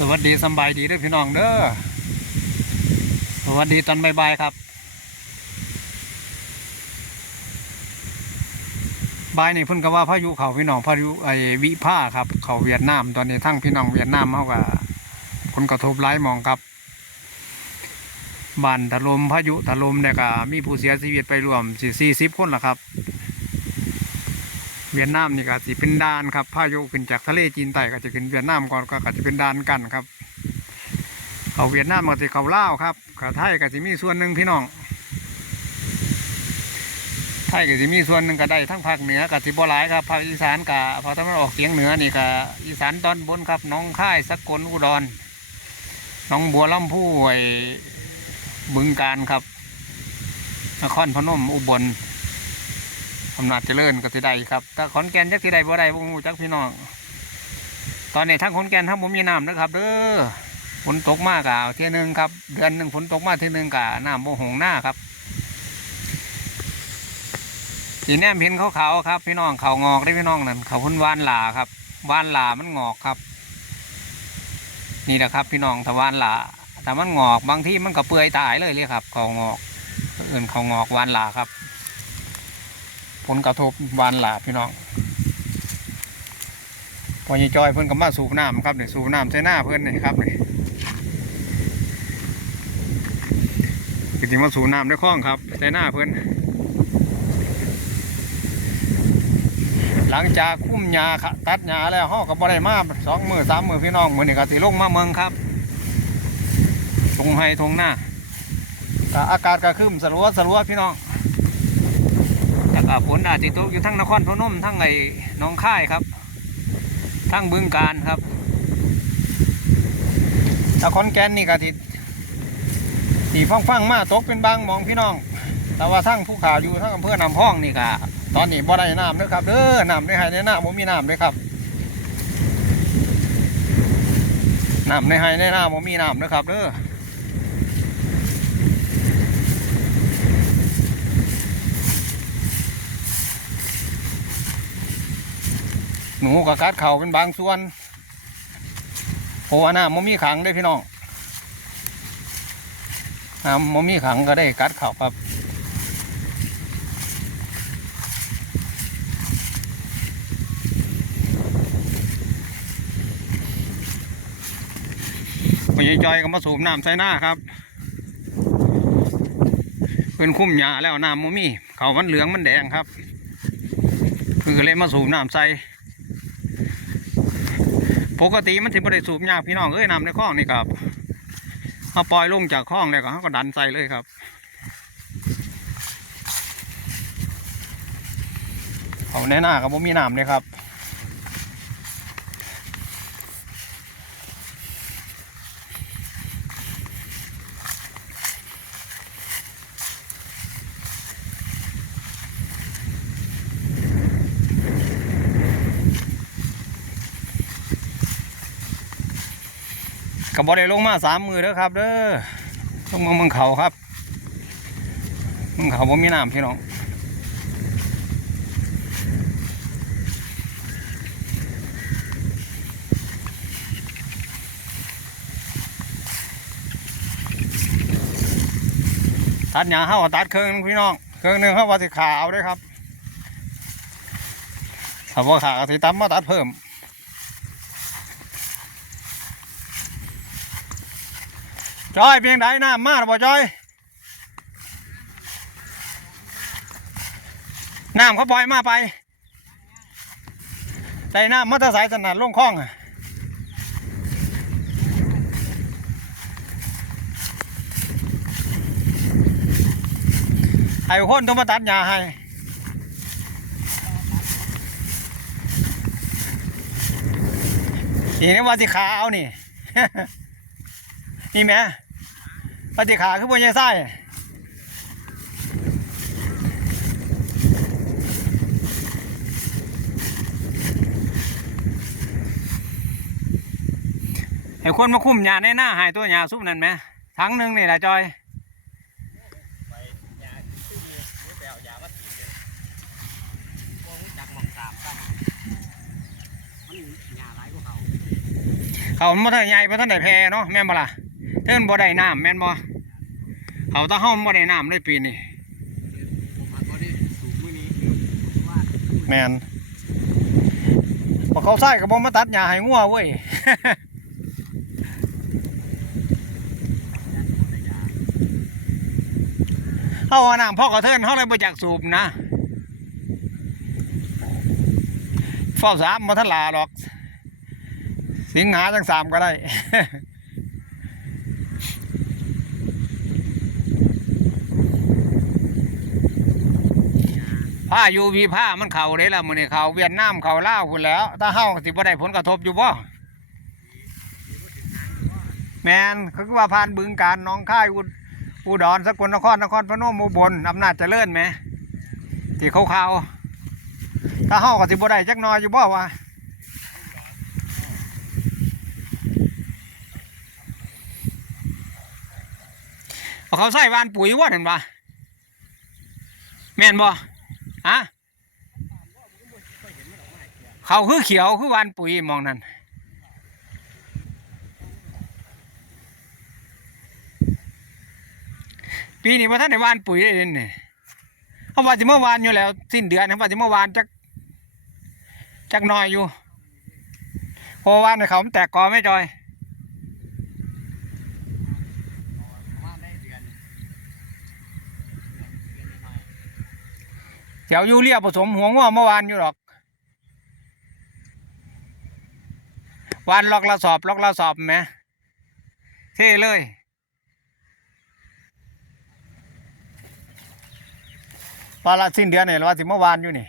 สวัสดีสบายดีเด้วยพี่น้องเด้อ สวัสดีตอนบ่ายๆครับ บ่ายนี่เพิ่นก็ว่าพายุเขาพี่น้องพายุไอ้วิภาครับ เขาเวียดนามตอนนี้ทั้งพี่น้องเวียดนามเขาก็ผลกระทบหลายหมองครับบ้านถล่มพายุถล่มเนี่ยก็มีผู้เสียชีวิตไปรวมสี่สิบคนละครับ เวียดนามนี่ก็สิเป็นด่านครับพายุขึ้นจากทะเลจีนใต้ก็จะขึ้นเวียดนามก่อนก็จะเป็นด่านกันครับเขาเวียดนามก็จะเขาเล่าครับเขาไทยก็จะมีส่วนหนึ่งพี่น้องไทยก็จะมีส่วนหนึ่งก็ได้ทั้งภาคเหนือกับที่บ่หลายครับภาคอีสานกับพอตะวันออกเฉียงเหนือนี่ก็อีสานตอนบนครับน้องค่ายสกลอุดรน้องบัวลำพูไอ้บึงการครับนครพนมอุบล อำนาจเจริญก็สิได้ครับถ้าขอนแก่นจักสิได้บ่ได้บ่ฮู้จักพี่น้อง ตอนนี้ทั้งขอนแก่นทั้งบ่มีน้ำนะครับ เด้อฝนตกมากอะเที่ยหนึงครับ เดือนหนึ่งฝนตกมากเที่ยหนึงกะน้ำบ่หงหน้าครับสีแนมเห็นเขาวๆครับ พี่น้องเขางอกได้พี่น้องนั่นเขาพุ่นวานหลาครับวานหลามันงอกครับ นี่แหละครับ พี่น้องถ้าวานหลาแต่มันงอกบางที่มันก็เปื่อยตายเลยเลยครับเขางอกเอื่นเขางอกวานหลาครับ ผลกระทบวานหลาพี่น้องพอยีจอยเพิ่นก็มาสูบน้ำครับเนี่ยสูบน้ำใส่หน้าเพิ่นนี่ครับนี่จริงๆมาสูบน้ำด้วยข้องครับใส่หน้าเพิ่นหลังจากคุ้มหญ้าตัดหญ้าแล้วห้อก็บ่ได้มาสองมือสามมือพี่น้องเหมือนี่ก็สิลงมาเมืองครับทงไฮทงหน้าอากาศก็ครึ้มสลัวสลัวพี่น้อง ฝนอาจจะตกอยู่ทั้งนครพนมทั้งไอ้น้องค่ายครับ ทั้งบึงการครับถ้าขอนแก่นนี่ก็ติดสีฟังฟังๆมาตกเป็นบางมองพี่น้อง แต่ว่าทั้งภูเขาอยู่ทั้งอำเภอนำพ้องนี่ก็ตอนนี้บ่ได้น้ำเด้อครับเด้อน้ำในไห้ในหน้าผมมีน้ำเด้อครับน้ำในไห้ในหน้าผมมีน้ำเด้อครับเด้อ หนูกับกัดเข่าเป็นบางส่วนเพราะว่าน้ำมันมีขังได้พี่น้องน้ำมันมีขังก็ได้กัดเข่าครับพญจอยก็มาสูบน้ำใส่หน้าครับเป็นคุ้มหยาแล้วน้ำมันมีเขามันเหลืองมันแดงครับ คือเลยมาสูบน้ำใส่ ปกติมันสิบ่ได้สูบยากพี่น้องเอ้ยน้ำในคลองนี่ครับเอาปล่อยลงจากคลองแล้วก็เขาก็ดันใส่เลยครับเขาแนหนากับผมมีน้ำเลยครับ กับ่ได้ลงมาสามมือเด้อครับเด้อลงมาเมืองเขาครับเมืองเขาบ่มีน้ำพี่น้องตัดหญ้าเฮาตัดเครื่องนึงพี่น้องเครื่องหนึ่งเฮาว่าสิขาเอาด้อครับถ้าบ่ขาสิตำมาตัดเพิ่ม จอยเพียงใดน้ำมาหรือบ่จอยน้ำเขาปล่อยมาไปใส่น้ำมัตสายสนัดลงคลองอะให้คนต้องมาตัดหญ้าให้นี่นี่ว่าสิขาเอานี่ นี่แหม่ ปฏิขาคือบนยายไส้ไอ้คนมาคุ้มยาในหน้าหายตัวยาซุปนั่นไหมทั้งหนึ่งนี่แหละจอยไปยาเดี๋ยวไปเอายามาฉีดเลยพวกรู้จักหมองสานมันยาหลายกว่าเมันบ่ทันใหญ่บ่ทันได้แพร่เนาะแม่นบ่ล่ะเทินบ่ได้น้ำแม่นบ่ เขาตาเฮามันบ่ได้น้ำเลยปีนี้ผักก็ได้สูงมื้อนี้คือเขาใส่ก็บ่มาตัดหญ้าให้งัวเว้ยเฮาเอาน้ำพ่อกระเทินเฮาเลยบ่อยากสูบนะเฝ้าสามบ่ทันลาดอก สิงหาจังสามก็ได้ ผ้ายูวีผ้ามันเข่าได้ละมือนี้เข่าเวียดนามเข่าล่าวพุ่นแล้วถ้าเฮาสิบ่ได้ผลกระทบอยู่บ่แม่นคือว่าผ่านบึงการน้องค่ายอุดอุดรสกลนครนครพนมอุบลอำนาจเจริญแหมที่เขาข่าวถ้าเฮาก็สิบ่ได้จักน่อยอยู่บ่วะเอาเขาใส่วานปุ๋ยว่าเห็นปะแม่นบ่ ฮะเขาคือเขียวคือวานปุ๋ยมองนั่นปีนี้ว่าท่านได้วานปุ๋ยได้เด่นนี่ยเขาว่าจะเมื่อวานอยู่แล้ว สิ้นเดือนเขาว่าจะเมื่อวานจักจักน้อยอยู่เพราะวานในเขามันแตกกอไม่จอย ประมาณได้เดือนเดือนน้อย เดี๋ยวยูเรียผสมหัวงัวเมื่อวานอยู่หรอกวานล็อกละสอบล็อกละสอบไหมเท่เลยวาละสิ้นเดือนเนี่ยว่าสิเมื่อวานอยู่นี่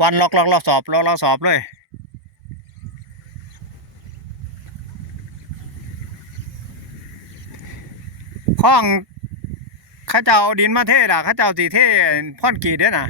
วันล็อกล็อกละสอบล็อกละสอบเลยข้อง ข้าเจ้าเอาดินมาเทล่ะข้าเจ้าสีเทพ่อนกีดเด้อน่ะ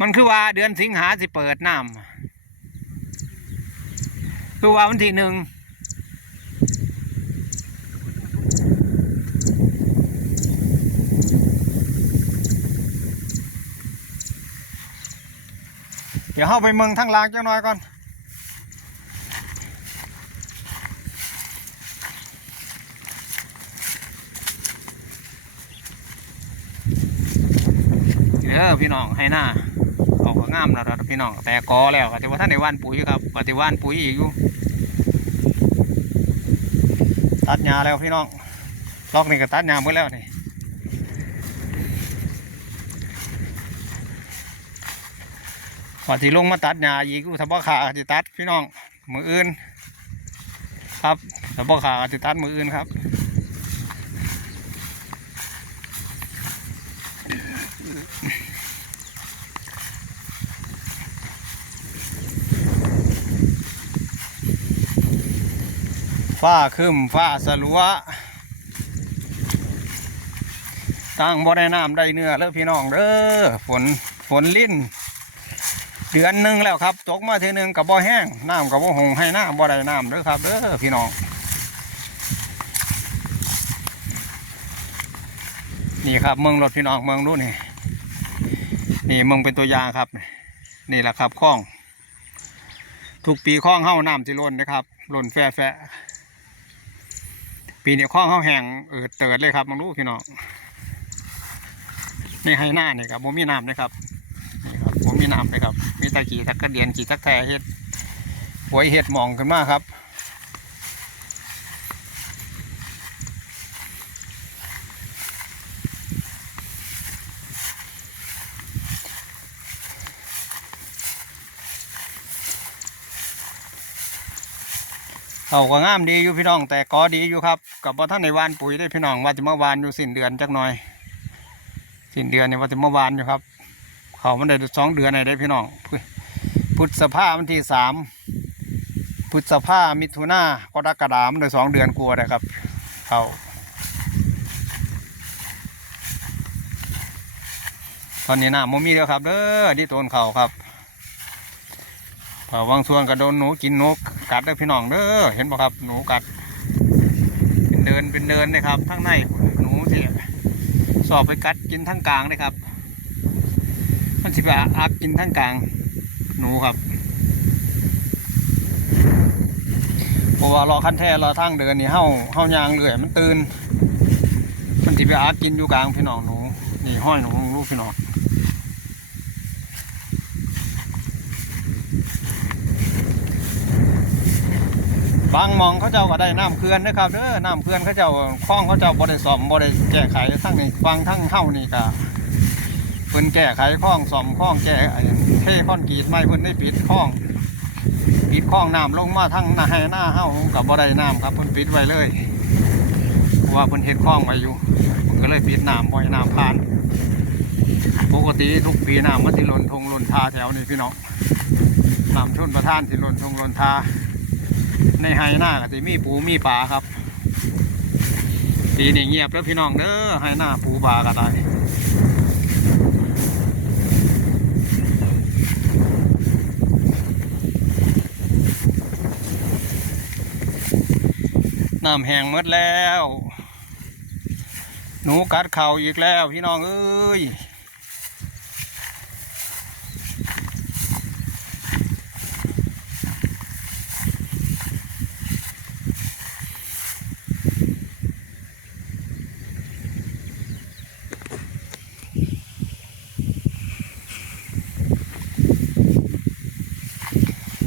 มันคือว่าเดือนสิงหาสิเปิดน้ำคือว่าวันที่หนึ่งเดี๋ยวเข้าไปเมืองทั้งลางจังหน่อยก่อน ด้อพี่น้องให้หน้าออกก็งามแล้วครับพี่น้องแต่กอแล้วก็ถือว่าท่านได้ว่านปุ๋ยครับก็ถือว่านปุ๋ยอีกอยู่ตัดหญ้าแล้วพี่น้องลอกนี่ก็ตัดหญ้าหมดแล้วนี่ว่าที่ลงมาตัดหญ้าอีกอุทบขาจะตัดพี่น้องมืออื่น ครับทบขาจะตัดมืออื่นครับ ฟ้าครึมฟ้าสลัวตั้งบ่ได้น้ำได้เนื้อแล้วพี่น้องเด้อฝนฝนลิ้น เดือนหนึ่งแล้วครับ ตกมาทีหนึ่งกับบ่แห้งน้ำกับบ่หงให้น้ำบ่ได้น้ำเด้อครับเด้อพี่น้องนี่ครับเมืองรถพี่น้องเมืองดูนี่นี่เมืองเป็นตัวอย่างครับ นี่แหละครับคลอง ทุกปีคลองเฮ้าน้ำที่ล้นนะครับล้นแฝะแฝะ ปีนี้ข้องเขาแห้งเออเติดเลยครับมองดูพี่น้องนี่ให้หน้าเนี่ยครับผมมีน้ำนะครับนี่ครับผมมีน้ำนะครับ มีตะกี้ตะกระเดียนกี่ตะแคร่เฮ็ดหวยเฮ็ดหมองขึ้นมาครับ เอาก็งามดีอยู่พี่น้อง แต่ก็ดีอยู่ครับกับว่าท่านในวานปุ๋ยได้พี่น้องว่าจะเมื่อวานอยู่สิ้นเดือนจักหน่อย สิ้นเดือนเนี่ยว่าจะเมื่อวานอยู่ครับ เขามันได้สองเดือนเลยได้พี่น้องพุทธสภาวันที่สามพฤษภามิถุนากรกฎามันได้สองเดือนกลัวเลยครับ เขาตอนนี้น้ำมมีแล้วครับเด้อที่ต้นเขาครับ บางส่วนก็โดนหนูกินนกกัดเด้อพี่น้องเด้อเห็นป่ะครับหนูกัด เป็นเดินเป็นเดินนะครับทั้งในหนูที่สอบไปกัดกินทั้งกลางเลยครับ มันสิไปอักกินทั้งกลาง หนูครับเพราะว่ารอคันแท้รอทางเดินนี่เฮาเฮายางเรื่อยมันตื่นมันสิไปอักกินอยู่กลางพี่น้องหนูนี่ห้อยหนูลูกพี่น้อง บางมองเขาเจ้าก็ได้น้ำเขื่อนนะครับเด้อน้ำเขื่อนเขาเจ้าคลองเขาเจ้าบ่ได้ซ่อมบ่ได้แก้ไขทั้งนี้ฟังทั้งเฮานี่ก็เพิ่นแก้ไขคลองซ่อมคลองแก้ไอ้เทคอนกรีตไม่เพิ่นได้ปิดคลองปิดคลองน้ำลงมาทั้งหน้าให้หน้าเฮาก็บ่ได้น้ำครับเพิ่นปิดไว้เลยเพราะว่าเพิ่นเฮ็ดคลองไว้อยู่เพิ่นก็เลยปิดน้ำบ่ให้น้ำผ่าน ปกติทุกปีน้ำมันสิล้นทงล้นทาแถวนี้พี่น้องน้ำชนประทานสิล้นทงล้นทา ในไฮหน้าก็จะมีปูมีปลาครับปีนี้เงียบแล้วพี่น้องเด้อไฮหน้าปูปลาก็ได้น้ำแห้งหมดแล้ว หนูกัดเข่าอีกแล้วพี่น้องเอ้ย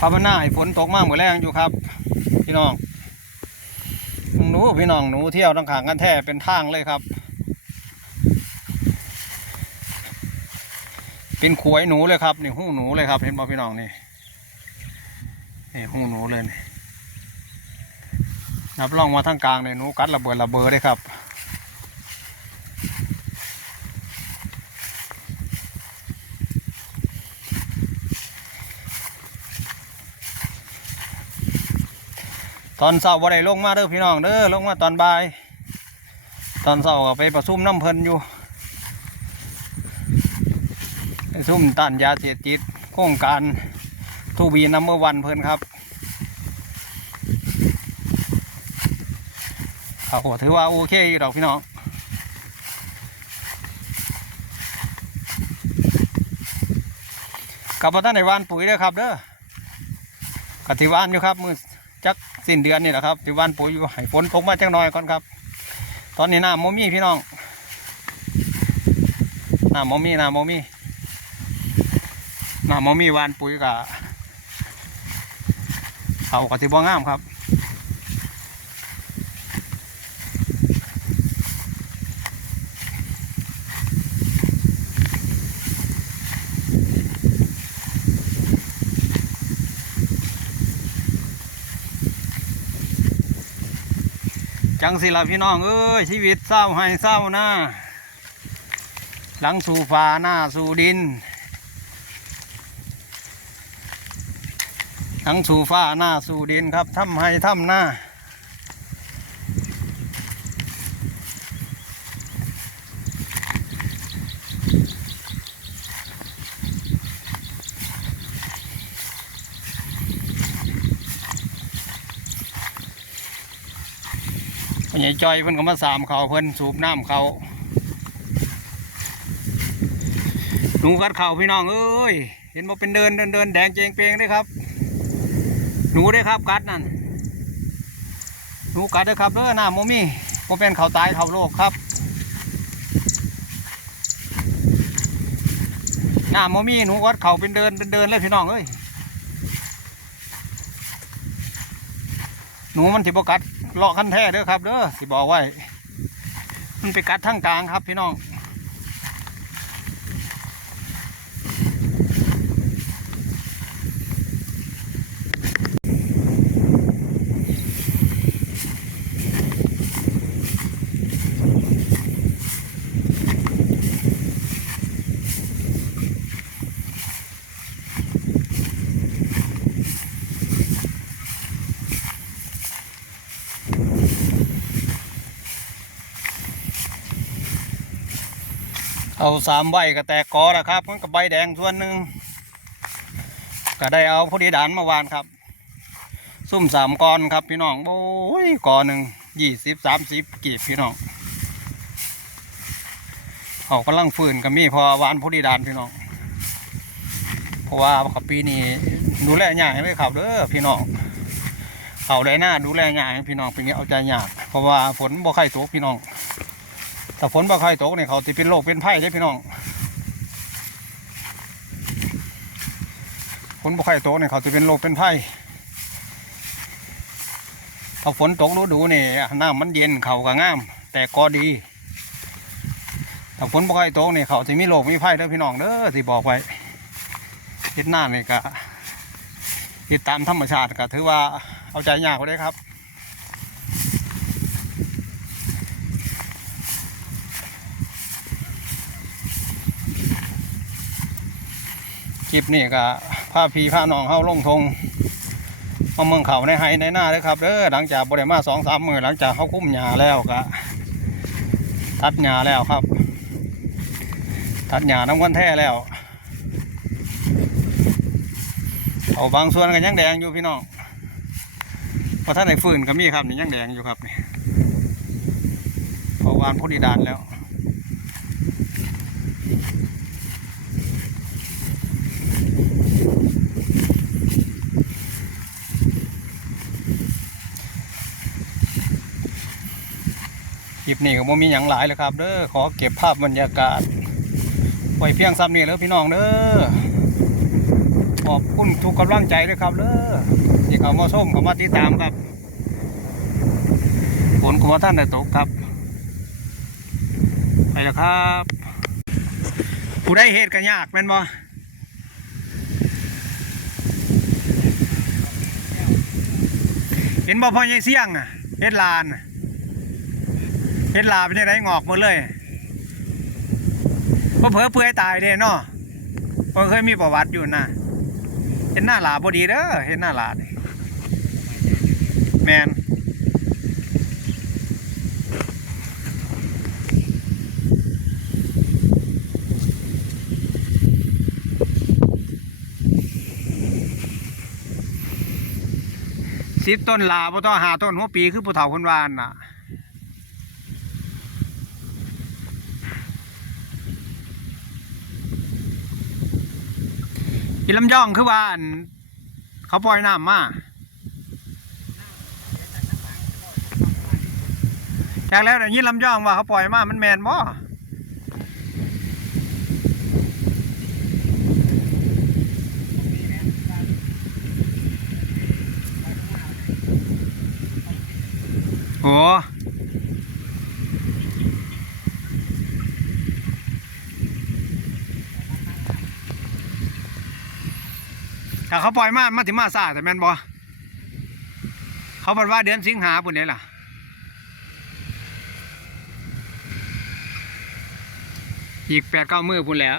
ภาวนาให้ฝนตกมากเหมือนแรงอยู่ครับ พี่น้องหนูพี่น้องหนูเที่ยวตั้งขางกันแท้เป็นทางเลยครับ เป็นขวยหนูเลยครับนี่หูหนูเลยครับ เห็นบ่พี่น้องนี่นี่หูหนูเลยนี่นับล่องมาทั้งกลางเลยหนูกัดระเบิดระเบ้อเลยครับ ตอนเช้าบ่ได้ลงมาเด้อพี่น้องเด้อลงมาตอนบ่าย ตอนเช้าก็ไปประชุมน้ำเพลินอยู่ประชุมต้านยาเสพติดโครงการทูบีนัมเบอร์วันเพลินครับเขาถือว่าโอเคอยู่ดอกพี่น้องกลับมาตั้งในวานปุ๋ยเด้อครับเด้อกติวานอยู่ครับมือจัก สิ้นเดือนนี่แหละครับที่วันปุ๋ยอยู่ให้ฝนตกมาจังหน่อยก่อนครับ ตอนนี้น้ำโมมี่พี่น้องน้ำโมมี่น้ำโมมี่น้ำโมมี่วานปุ๋ยกับเขากะทิบ่งามครับ จังสิละพี่น้องเอ้ยชีวิตเศร้าให้เศร้าหน้า หลังสู่ฟ้าหน้าสู่ดิน หลังสู่ฟ้าหน้าสู่ดินครับทำให้ทำหน้า ใหญ่จอยเพิ่นก็มาสามเขาเพิ่นสูบน้ำเขาหนูกัดเข่าพี่น้องเอ้ยเห็นบ่เป็นเดินเดินเดินแดงเจงเปงเด้ครับ หนูได้ครับกัดนั่นหนูกัดเด้อครับเด้อหน้าโมมี่บ่เป็นเขาตายเขาโรคครับหน้าโมมี่หนูกัดเข่าเป็นเดินเป็นเดินเลยพี่น้องเอ้ย หนูมันสิบกัดเลาะขั้นแท้เด้อครับเด้อสิบอกไว้ มันไปกัดทั้งกลางครับพี่น้อง เอาสามใบก็แตกกอแล้วครับมันกับใบแดงส่วนหนึ่งก็ได้เอาพอดีดานมาวานครับ ซุ่มสามกอนครับพี่น้องโอ้ยกอหนึ่งยี่สิบสามสิบกีบพี่น้องเขากำลังฝืนกับมีพอวานพอดีดานพี่น้องเพราะว่าขับปีนี้ดูแลยากเลยครับเด้อพี่น้องเขาได้หน้าดูแลยากให้พี่น้องเป็นเงี้ยเอาใจยากเพราะว่าฝนบ่ค่อยตกพี่น้อง ถ้าฝนบ่ค่อยตกเนี่ยเขาจะเป็นโรคเป็นไข้ใช่พี่น้องฝนบ่ค่อยตกเนี่ยเขาจะเป็นโรคเป็นไข้ถ้าฝนตกฤดูนี่น้ำมันเย็นเขาก็งาม แต่ก็ดีถ้าฝนบ่ค่อยตกเนี่ยเขาจะมีโรคมีไข้เด้อพี่น้องเด้อที่บอกไว้เฮ็ดหน้านี่ก็ติดตามธรรมชาติก็ถือว่าเอาใจยากกว่าได้ครับ คลิปนี้ก็พาพี่พาน้องเข้าลงทงเอาเมืองเขาในไฮในหน้าเลยครับเด้อหลังจากบริมาสองสามมือหลังจากเขาคุ้มหญ้าแล้วก็ตัดหญ้าแล้วครับ ตัดหญ้าน้ำกันแท้แล้วเอาบางส่วนก็ยังแดงอยู่พี่น้องเพราะท่านในฟืนก็มีครับนี่ยังแดงอยู่ครับนี่เพราวานพุทธิดานแล้ว ลิปนี้ก็บ่มีหยังหลายเลยครับเด้อขอเก็บภาพบรรยากาศ ไว้เพียงซ้ำนี้แล้วพี่น้องเด้อขอบคุณทุกกำลังใจด้วยครับเด้อที่เขามาส้มเขามาติดตามครับฝนของท่านได้ตกครับ ไปแล้วครับ ผู้ได้เหตุกันยากแม่นบ่เห็นบ่พ่อใหญ่เสี่ยงอะเฮ็ดลานน่ะ เห็นลาเป็นยังไงงอกหมดเลยเพอเผลอเปื่อยตายเด้เนาะเพอเคยมีประวัติอยู่นะเห็นหน้าหลาบดีเด้อเห็นหน้าหลาแมนสิบต้นลาบ่ต้องหาต้นหัวปีคือผู้เฒ่าคนวานน่ะ อีลำย่องคือว่าอันเขาปล่อยน้ำมาจากแล้วเนี่ยยี่ลำย่องว่าเขาปล่อยมา มันแมนบ่โอ้ ถ้าเขาปล่อยมามาถึงมาซาแต่แมนบ่เขาบอกว่าเดือนสิงหาปุ่นนี้ล่ะอีกแปดเก้ามือพุ่นแล้ว